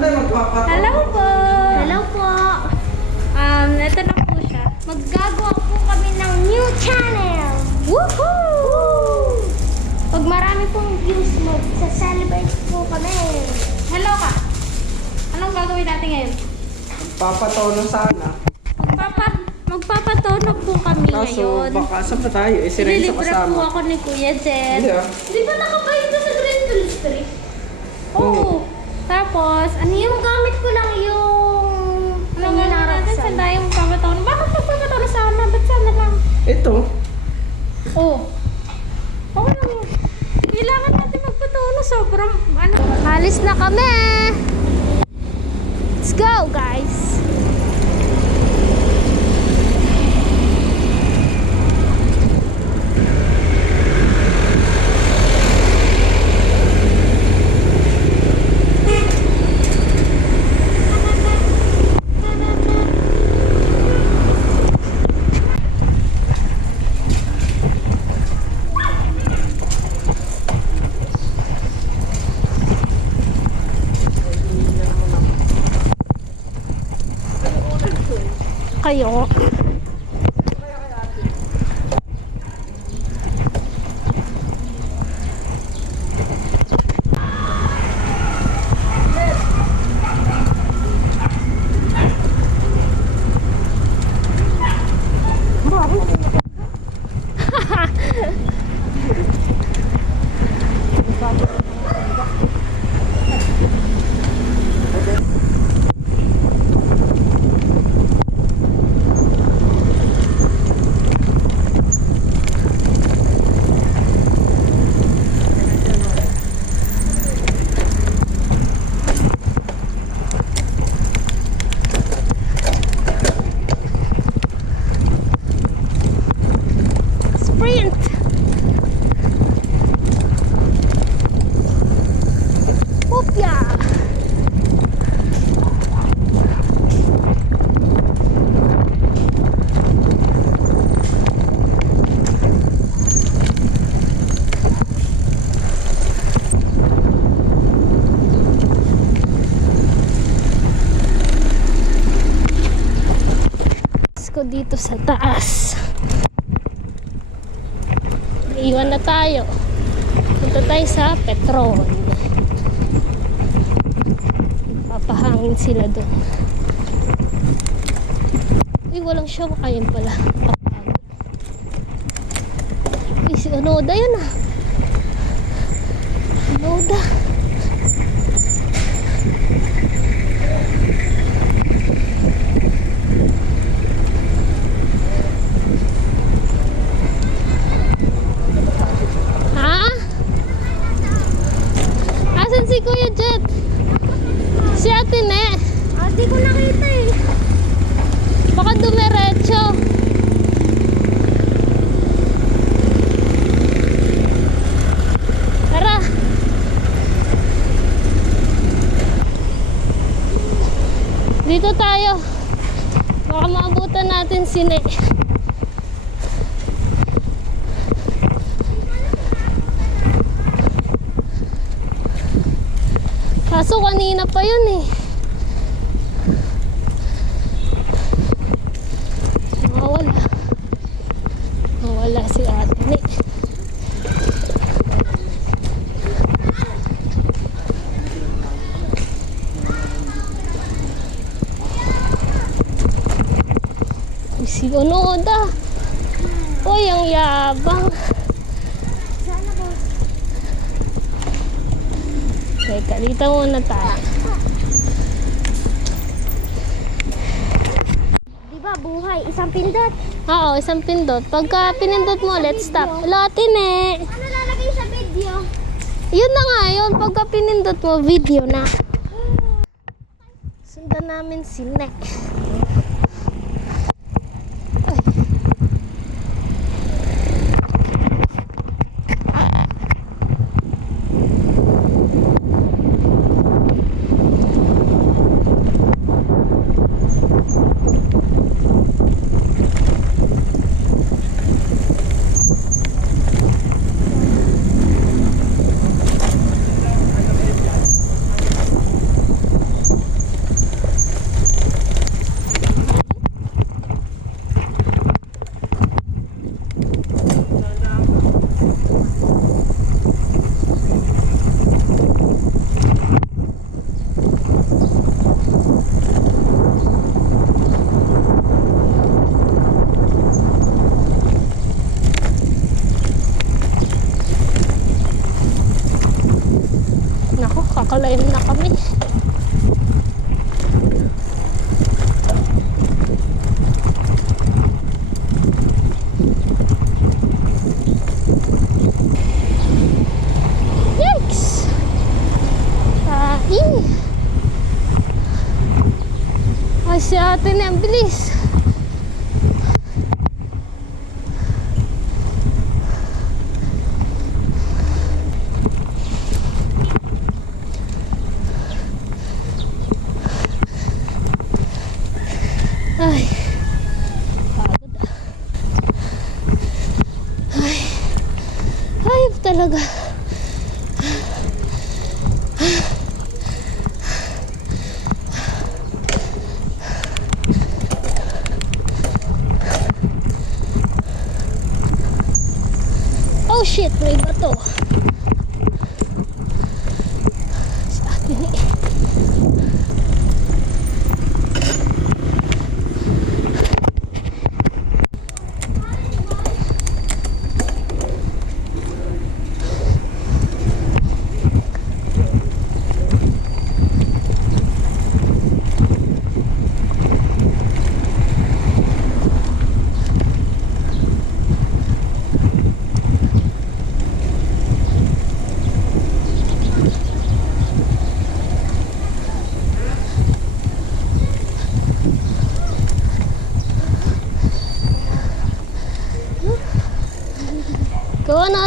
Hello po! Hello po. Um, ito na po siya. Maggagawa po kami ng new channel. Woohoo! Pag marami pong views, magsa-celebrate po kami. Hello ka! Anong gagawin natin ngayon? Papatono sana. Magpapa, magpapatono po kami Kaso, ngayon. baka saan ba tayo? Eh, si Renzo Lilibre po kasama. ako ni Kuya Jet. Hindi ah. Di ba nakabayad ka sa Green Street? Oo. Tapos, ano yung... Yung gamit ko lang yung... Anong gagawin natin? Saan tayo magpapatono? Bakit magpapatono sana? Ba't sana lang? Ito. Oo. Okay lang yun. Kailangan natin magpatono. Sobrang, ano... Alis na kami! Let's go, guys! Kayo. Sprint! Upya! ko dito sa taas. Iwan na tayo. Punta tayo sa Petron. Papahangin sila doon. Uy, walang show. Ayun pala. Uy, si Onoda yun ah. Onoda. Ha? Asan si Kuya Jet? Si Ate Ne. Ate ko nakita eh. Baka dumiretso. Tara. Dito tayo. Baka maabutan natin si Ne. Kaso kanina pa yun eh. Mawala. Mawala si ate ni. Uy, Si Onoda. Uy, ang yabang. Teka, dito muna tayo. Di ba buhay? Isang pindot. Oo, isang pindot. Pagka pinindot mo, let's stop. Latin eh. Ano lalagay sa video? Yun na nga yun. Pagka pinindot mo, video na. Sundan namin si Nek. Si ate na, ang bilis. Ay, pagod ah. Ay, ayop talaga. Oh shit, may bato. Si ate ni.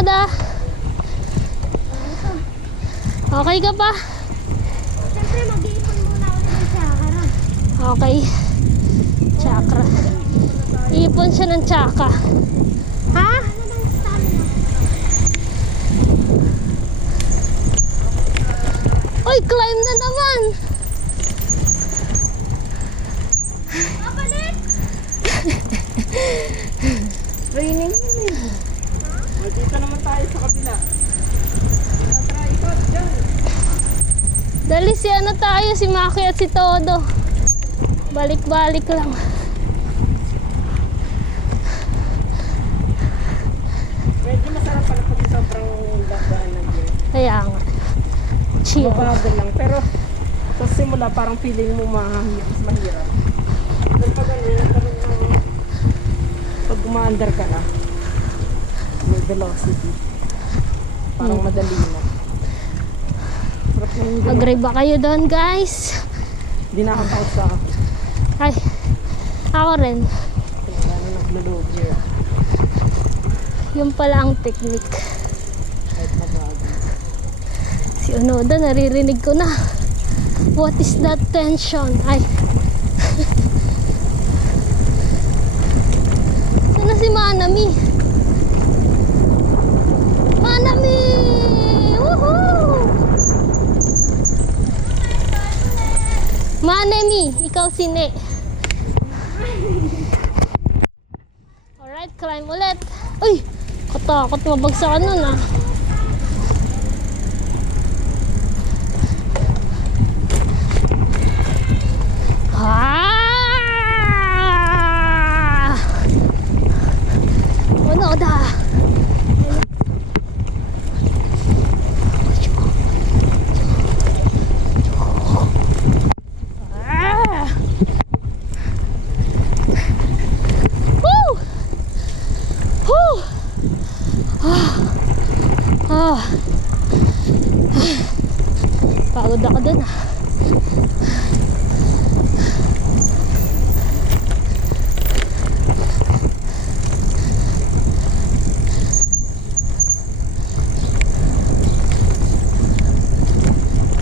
Oda. Okay ka pa? Siyempre, mag-iipon muna ako ng chakra. Okay. Chakra. Ipon siya ng tsaka. Ha? Uy, climb na naman! Babalik! Training yun eh. O, dito naman tayo sa kabila. Try ikot dyan. Dali si ano tayo, si Maki at si Todo. Balik-balik lang. Medyo masarap pala pag sobrang daan ng gear. Kaya nga. Chill. Mabagal lang. Pero sa simula parang feeling mo mahirap. Mas mahirap. Pero pag ano, pag umaandar ka na, may velocity. Parang madali na. Agree ba kayo doon, guys? Hindi nakakaot sa Ay, ako rin. kaya na naglo-low gear. Yung pala ang technique. Kahit mabagal. Si Onoda, naririnig ko na. What is that tension? Ay. Sana si Manami? Manami! Woohoo! Manami, ikaw sine. Alright, climb ulit. Uy! Katakot mabagsakan nun. Ah! Ano da? Ah! Woo! Woo! Ah! Ah! Pagod ako dun ah.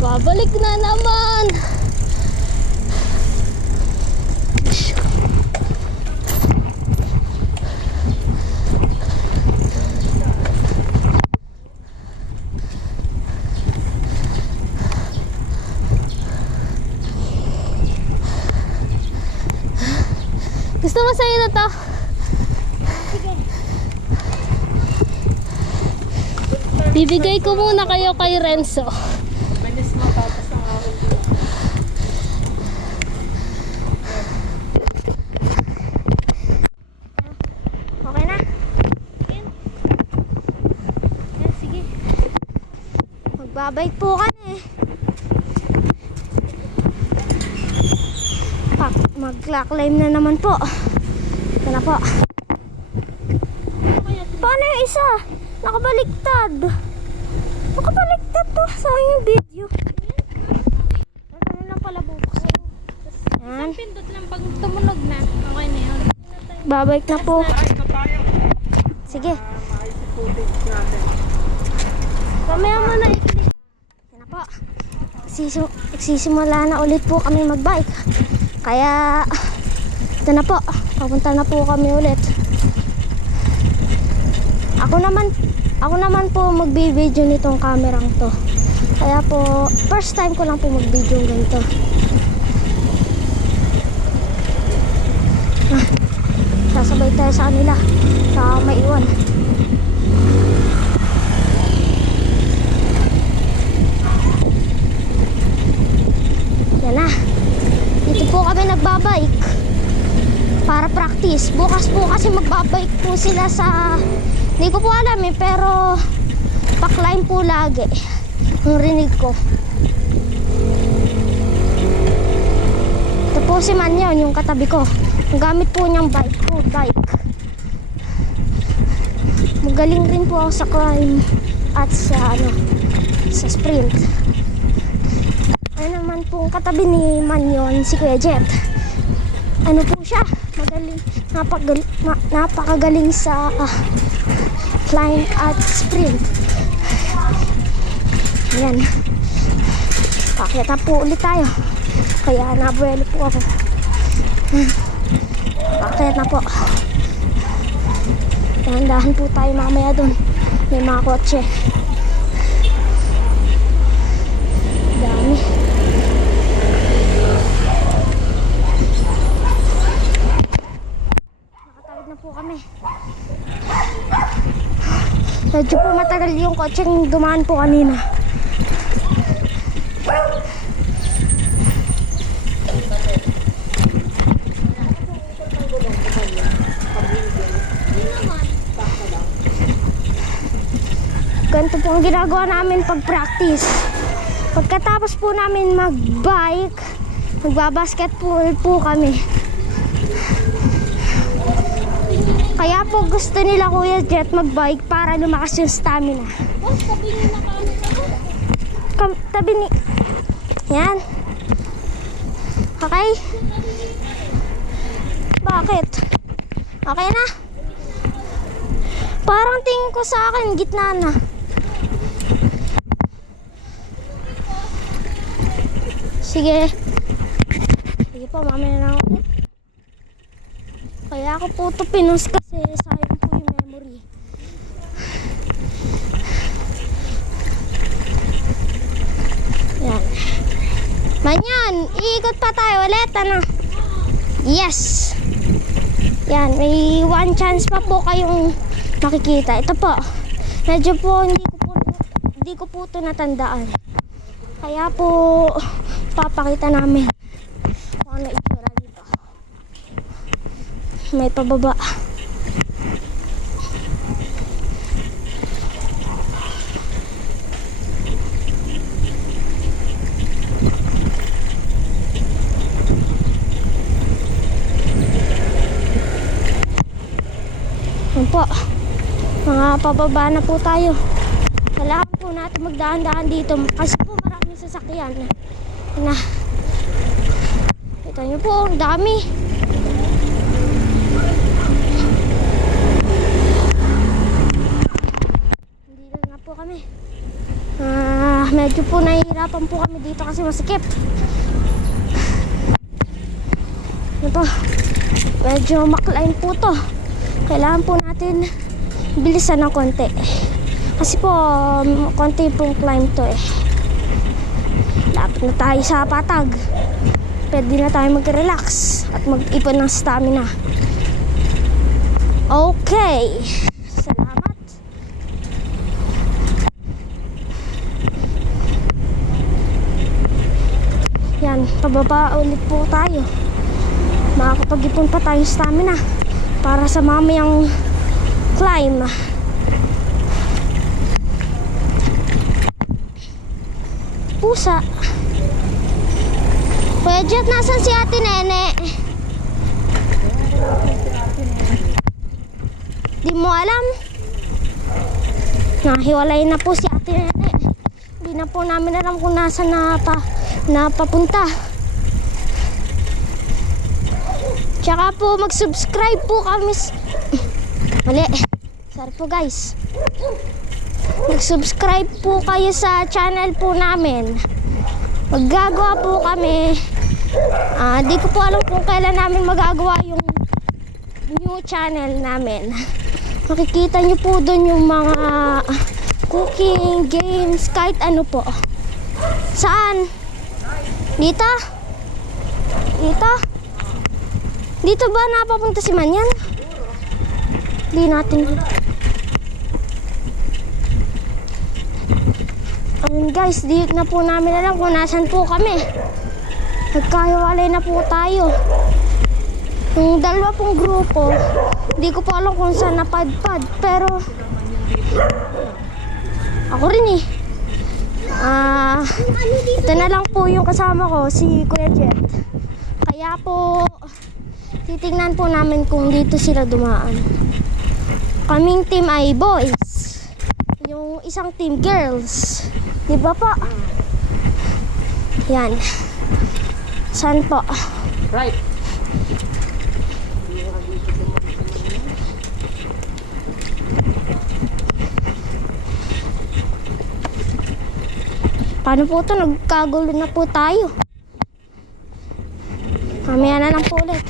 Babalik na naman. Gusto mo sa'yo na to? Bibigay ko muna kayo kay Renzo. Bilis matapos ng aking Okay na? Yan. Yan, sige. Po kami. Pak, mag-climb na naman po. Ito na po. Paano yung isa? Nakabaliktad. Sayang yung video. Ano lang pala bukas. Yan. Pindot lang pag tumunog na. Okay na yun. Babalik na po. Sige. Mamaya mo na i-click. Yan na po. Sisim- Nagsisimula na ulit po kami magbike. Kaya, ito na po. Papunta na po kami ulit. Ako naman, ako naman po magbibideo nitong kamerang to. Kaya po, first time ko lang po magbideo ng ganito. Ah, sasabay tayo sa kanila. Sa maiwan. Yan na. Dito po kami nagbabike. Para practice. Bukas po kasi magbabike po sila sa... Hindi ko po alam eh, pero... Pakline po lagi. Ang rinig ko. Ito po si Manyon, yung katabi ko. Gamit po niyang bike po, bike. Magaling rin po ako sa climb at sa ano, sa sprint. Ano naman po katabi ni Manyon, si Kuya Jet. Ano po siya? Magaling, napagal, ma- napakagaling sa ah, climb at sprint. Ayan. Pakita po ulit tayo. Kaya nabuelo po ako. Pakita na po. Dahan-dahan po tayo mamaya doon. May mga kotse. Dami. Nakatawid na po kami. Medyo po matagal yung kotseng dumaan po kanina. Ganito po ang ginagawa namin pag practice. Pagkatapos po namin mag-bike, magbabasketball po kami. Kaya po gusto nila Kuya Jet mag-bike para lumakas yung stamina. Kam tabi ni... Yan. Okay? Bakit? Okay na? Parang tingin ko sa akin, gitna na. Sige. Sige po, mamaya na ako. Kaya ako po ito pinus kasi sayang po yung memory. Yan. Manyan, iikot pa tayo ulit, ano? Yes! Yan, may one chance pa po kayong makikita. Ito po. Medyo po hindi ko po hindi ko po ito natandaan. Kaya po papakita namin kung ano itsura dito. May pababa. Yan po. Mga pababa na po tayo. Kailangan po natin magdahan-dahan dito kasi po maraming sasakyan. Na. Kita niyo po, ang dami. Hindi na po kami. Ah, medyo po nahihirapan po kami dito kasi masikip. Yan po. Medyo makline po to. Kailangan po natin bilisan ng konti. Kasi po, um, konti pong climb to eh. Lapit na tayo sa patag. Pwede na tayo mag-relax at mag-ipon ng stamina. Okay. Salamat. Yan, pababa ulit po tayo. Makakapag-ipon pa tayo stamina para sa mamayang climb. Pusa. Kuya Jet, nasan si Ate Nene? Di mo alam? Nahiwalay na po si Ate Nene. Hindi na po namin alam kung nasa na pa, napapunta. Tsaka po mag-subscribe po kami. Mali. Sorry po guys. Mag-subscribe po kayo sa channel po namin. Maggagawa po kami. Ah, di ko po alam kung kailan namin magagawa yung new channel namin. Makikita niyo po doon yung mga cooking, games, kahit ano po. Saan? Dito? Dito? Dito ba napapunta si Manyan? Di natin. Ayun guys, di na po namin alam kung nasan po kami. Nagkahiwalay na po tayo. Yung dalawa pong grupo, hindi ko po alam kung saan napadpad. Pero, ako rin eh. Ah, ito na lang po yung kasama ko, si Kuya Jet. Kaya po, titingnan po namin kung dito sila dumaan. Kaming team ay boys. Yung isang team girls. Di ba po? Yan. Saan po? Right. Paano po to? Nagkagulo na po tayo. Mamaya na lang po ulit.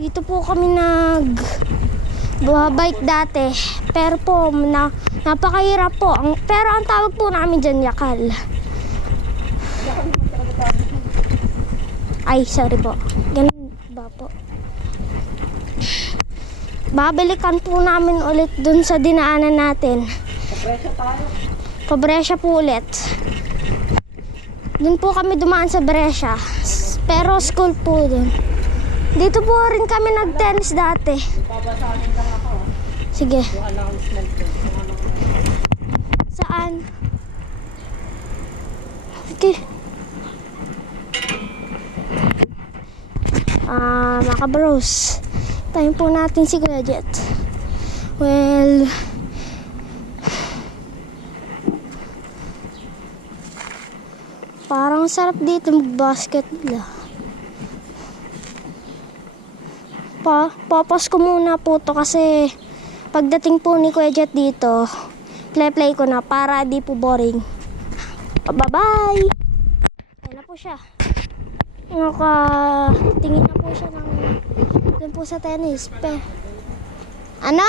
Dito po kami nag bike dati. Pero po, na, napakahirap po. Ang, pero ang tawag po namin dyan, yakal. Ay, sorry po. Ganun ba po? Babalikan po namin ulit dun sa dinaanan natin. Presyo tayo. Pabresya po ulit. Doon po kami dumaan sa Brescia. Pero school po doon. Dito po rin kami nag-tennis dati. Sige. Saan? Okay. Ah, mga bros. Tayo po natin si Kuya Jet. Well, parang sarap dito mag-basketball. ah. Pa, papas ko muna po to kasi pagdating po ni Kuya Jet dito, play-play ko na para di po boring. Bye-bye! Ayan na po siya. Naka, tingin na po siya ng, dun po sa tennis. Pe. Ano?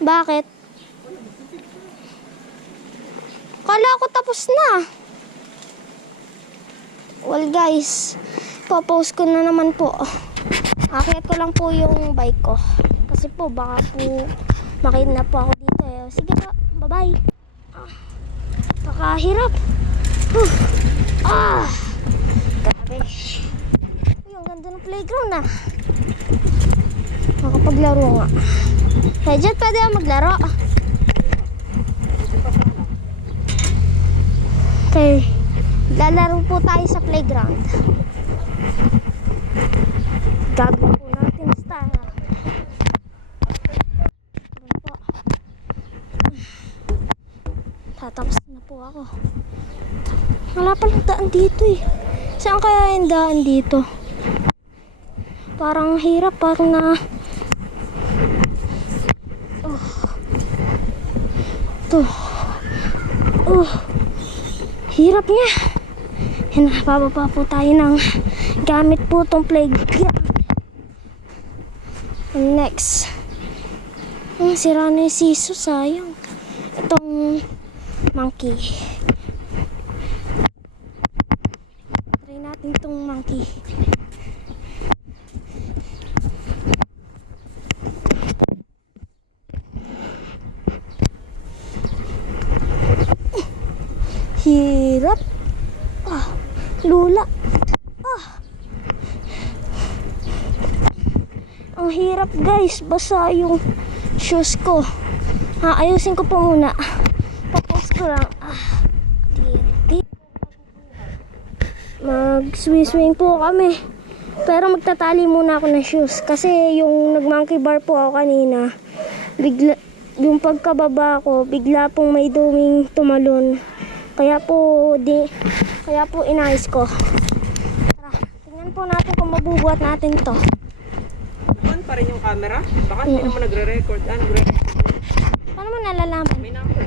Bakit? Kala ko tapos na. Well guys, popost ko na naman po. Akit ko lang po yung bike ko. Kasi po baka po makidnap po ako dito. Eh. Sige po, bye-bye. Ah, Nakahirap. Huh. Ah! Grabe. Uy, ang ganda ng playground ah. Makapaglaro nga. Kaya dyan pwede ako maglaro. Okay. Lalaro po tayo sa playground. Gagawin po natin. Ayan po. Tatapos na po ako. Wala palang daan dito eh. Saan kaya yung daan dito? Parang hirap, parang na... Oh. To. Oh. Hirap niya. Yan, bababa po tayo ng gamit po tong playground. Next. Ang sira na yung siso, sayang. Itong monkey. Try natin itong monkey. Hirap. Ah, lula. Ang hirap guys, basa yung shoes ko. Ah, ayusin ko po muna. Tapos ko lang. Ah, di, di. Mag-swing po kami. Pero magtatali muna ako ng shoes. Kasi yung nag-monkey bar po ako kanina, bigla, yung pagkababa ko, bigla pong may duming tumalon. Kaya po, di, Kaya po inayos ko. Tara, tingnan po natin kung mabubuhat natin to. Pa rin yung camera? Baka hindi naman nagre-record. Ah, nagre-record. Paano mo nalalaman? May number.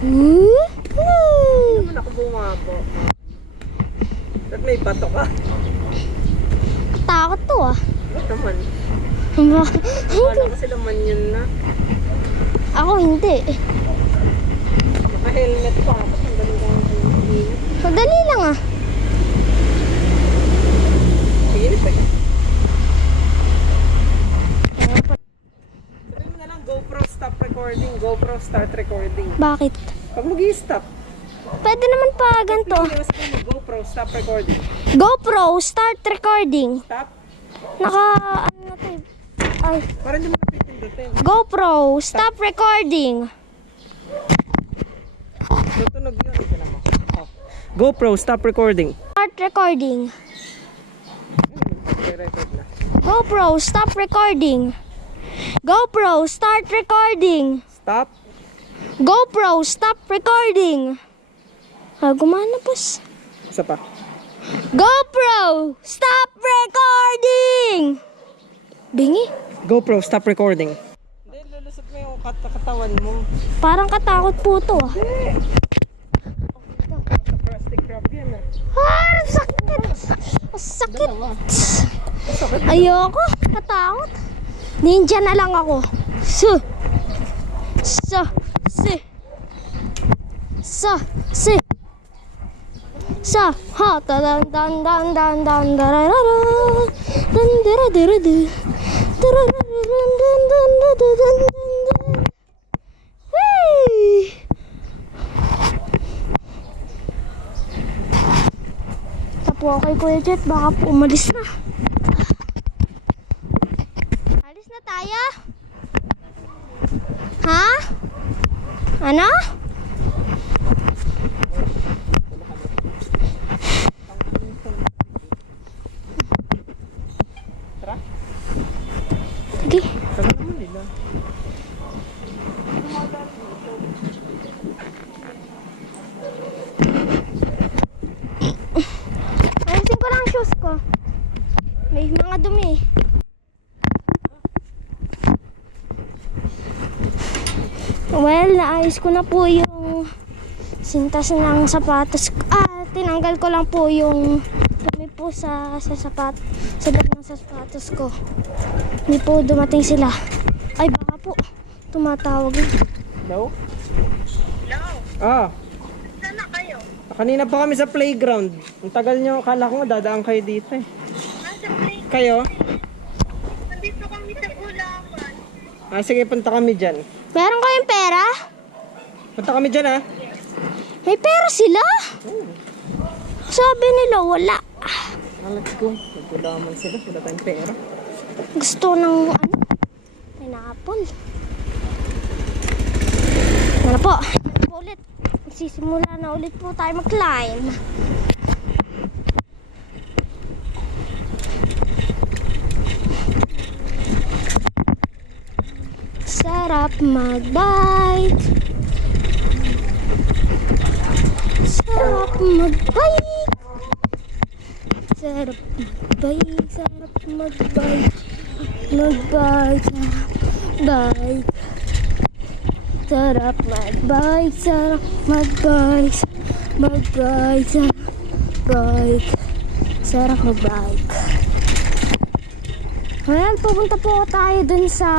Woo! Hindi naman ako bumabo. Ba't may bato ka? Takot to ah. Ba't naman? Wala ko sila man yun na. Ako hindi. Naka-helmet pa. Ba't ang galing? Madali lang ah. Sige, pa. Kaya po- Sabihin mo na lang, GoPro stop recording, GoPro start recording. Bakit? Pag mag stop Pwede naman pa ganito. mo, GoPro stop recording. GoPro, start recording. Stop. Naka, ano na to eh. Ay, Para hindi mo napipindutin. GoPro, stop recording. Tutunog yun. Ito naman. Oh. GoPro stop recording. Start recording. record na. GoPro, stop recording. GoPro, start recording. Stop. GoPro, stop recording. Ah, gumana boss. Isa pa. GoPro, stop recording. Bingi. GoPro stop recording. Hindi, lulusot mo yung kat katawan mo. Parang katakot po to ah. Sa plastic wrap yan ah. Ah, sakit. Sakit. Ayoko. Katakot. Ninja na lang ako. Su. Sa. Si. Sa. Si. Sa. Ha. Dan dan dan dan dan dararara. Dan dara dara du. Dararara dan dan dan dan dan dan. Whee! Tapo kay Kuya Jet, baka po umalis na. Alis na tayo? Ha? Ano? Tara. Sige. Tagal naman nila. Alisin ko lang ang shoes ko. May mga dumi. Well, naayos ko na po yung sintas ng sapatos. Ah, tinanggal ko lang po yung dumi po sa, sa sapat sa loob ng sapatos ko. Hindi po dumating sila. Ay, baka po tumatawag. No? No. Ah. Saan na kayo? Kanina pa kami sa playground. Ang tagal nyo, akala ko dadaan kayo dito eh. Kayo? Nandito kami sa Bulacan. Ah, sige, punta kami dyan. Meron kayong pera? Punta kami dyan ah. May pera sila? Sabi nila wala. Ah, let's go. Nagkulaman sila. Wala tayong pera. Gusto ng ano? Pineapple. Ano po? Ulit. Magsisimula na ulit po tayo mag-climb. Sarap mag-bike. Sarap mag-bike. Sarap mag-bike. Sarap mag-bike. Mag-bike. Bike. Sarap mag-bike. Sarap mag-bike. Mag-bike. Sarap bike. Sarap mag-bike. Well, pupunta po tayo dun sa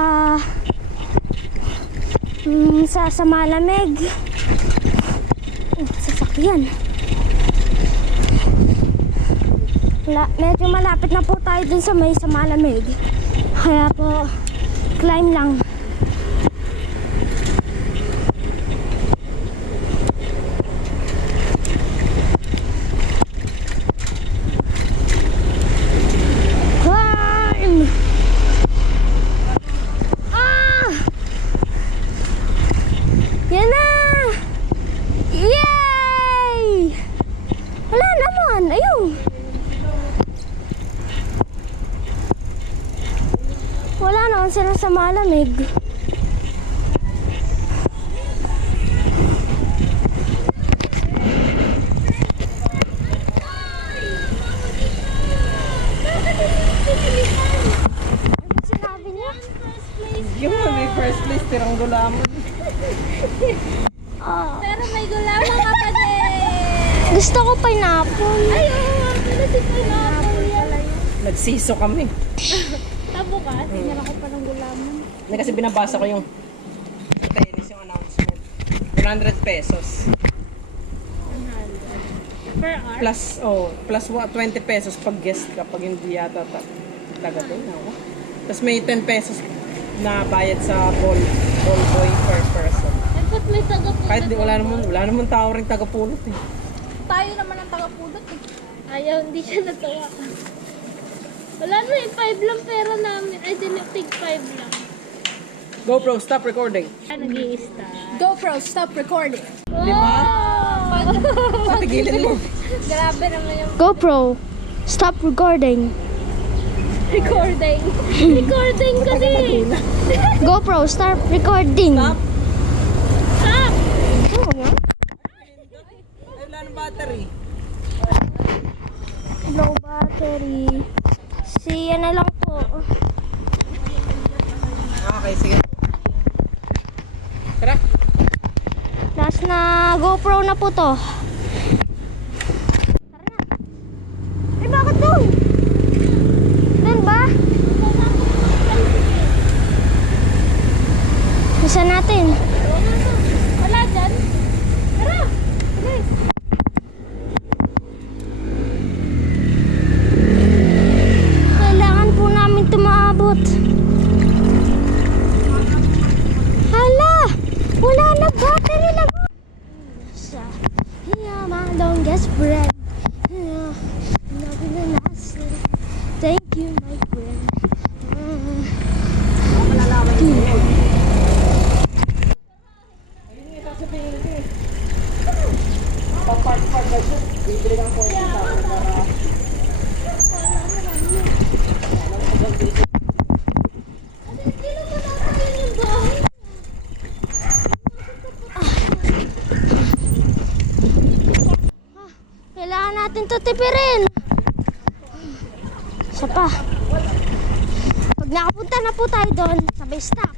mm, sa, sa malamig. Oh, sasakyan. La, medyo malapit na po tayo dun sa may sa malamig. Kaya po, climb lang. Climb! Ah! Yan na! Yay! Wala naman. Ayun. Wala naman sila sa malamig. gulaman kapatid! Gusto ko pineapple. Ay, oo nga pala si pineapple yan. Nagsiso kami. Tabo ka, sinara ko pa ng gulaman. Hindi kasi binabasa ko yung tennis yung announcement. 100 pesos. Per hour? Plus, oh, plus wa- 20 pesos pag guest ka pag hindi yata ta taga doon. Ako. Tapos may 10 pesos na bayad sa ball, ball boy per person. Eh, ba't may tagapulot? Kahit di, wala naman, wala naman tao rin taga-pulot eh. Tayo naman ang tagapulot eh. Ayaw, hindi siya natawa. Wala na eh, 5 lang pera namin. Ay, dinitig 5 lang. GoPro, stop recording. Ah, nag-i-start. GoPro, stop recording. Patigilin mo. Grabe naman yung GoPro, stop recording. recording. recording kasi. GoPro, start recording. Stop. Stop! Oo nga. Ay, wala ng battery. Low battery. Siya na lang po. Okay, sige. Tara. Last na GoPro na po to. Tara na. Eh, bakit doon? Doon ba? Isa natin. Wala dyan. Tara! Bilis. Kailangan po namin tumaabot. Hala! Wala na battery na po. Sa yeah, my longest friend. Yeah, love you, nasa. Thank you, my friend. Mm. Pag-park-park na siya. Bibili kang po sa para Kailangan natin to tipirin. Isa pa. Pag nakapunta doon, sabay stop.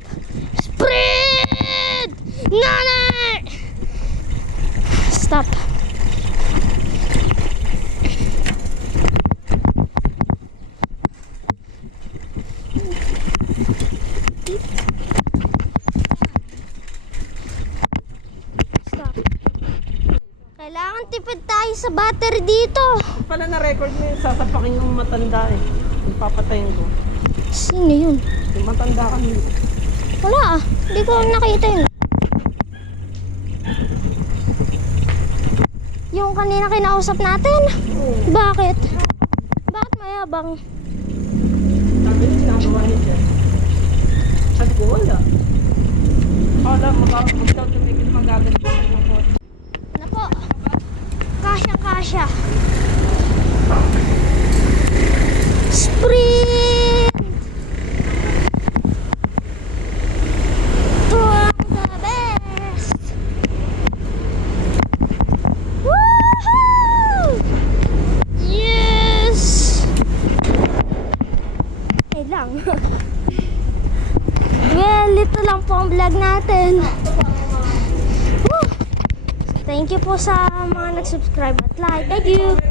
Sprint! Nane! Stop. Stop. Kailangan tipid tayo sa battery dito. pala na-record mo yung sasapakin yung matanda eh. Yung papatayin ko. Sino yun? Matanda kami. Wala ah. Hindi ko nakita yun. Yung kanina kinausap natin. Bakit? Bakit mayabang? Sabi niya, ginagawa niya dyan. Sabi ko, wala. Wala, mag- mag-automate magaganito ng kotse. Ano po? Kasya-kasya. Sprint! To the best! Woohoo! Yes! Eh lang. well, ito lang po ang vlog natin. Woo! Thank you po sa mga nag-subscribe at like. Thank you!